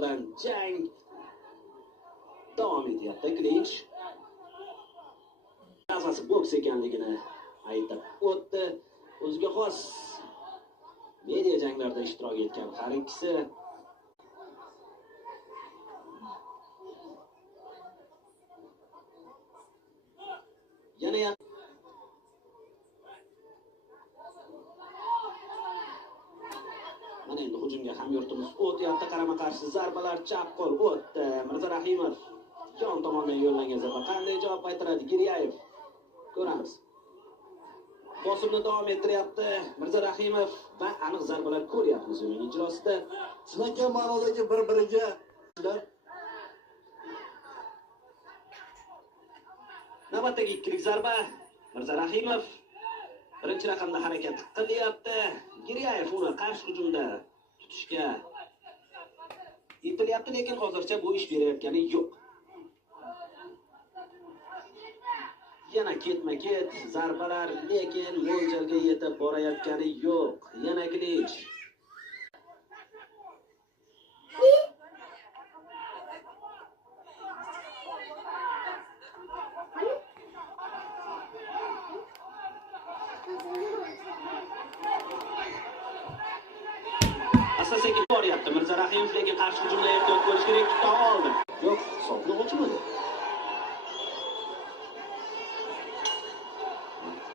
bilan jang davom etyapti. Klinch asosiy boks ekanligini aytib o'tdi. O'ziga xos media janglarda ishtirok etgan har ikkisi yana mana endi hujumga hamyurtimiz o'tyapti. Qarama-qarshi zarbalar chap qo'l o'tdi. Mirzarahimov yon tomondan yo'llangan zarba qanday javob qaytaradi Giryayev? Ko'ramiz. Bosimni davom ettiryapti Mirzarahimov va aniq zarbalar ko'ryapmiz uning ijrosida. Sinakkan ma'nodagi bir-biriga navbatdagi ikkilik zarba. Mirzarahimov birinchi raqamda harakat qilyapti. Giryayev uni qarshi hujumda tutishga intilyapti, lekin hozircha bu ish berayotgani yo'q. Yana ketma-ket zarbalar, lekin mo'ljalga yetib borayotgani yo'q. Yana Klinch. Asta-sekin boryapti Mirzarahimov, lekin qarshi hujumda ehtiyot bo'lish kerak. Tuta oldi. Yo'q.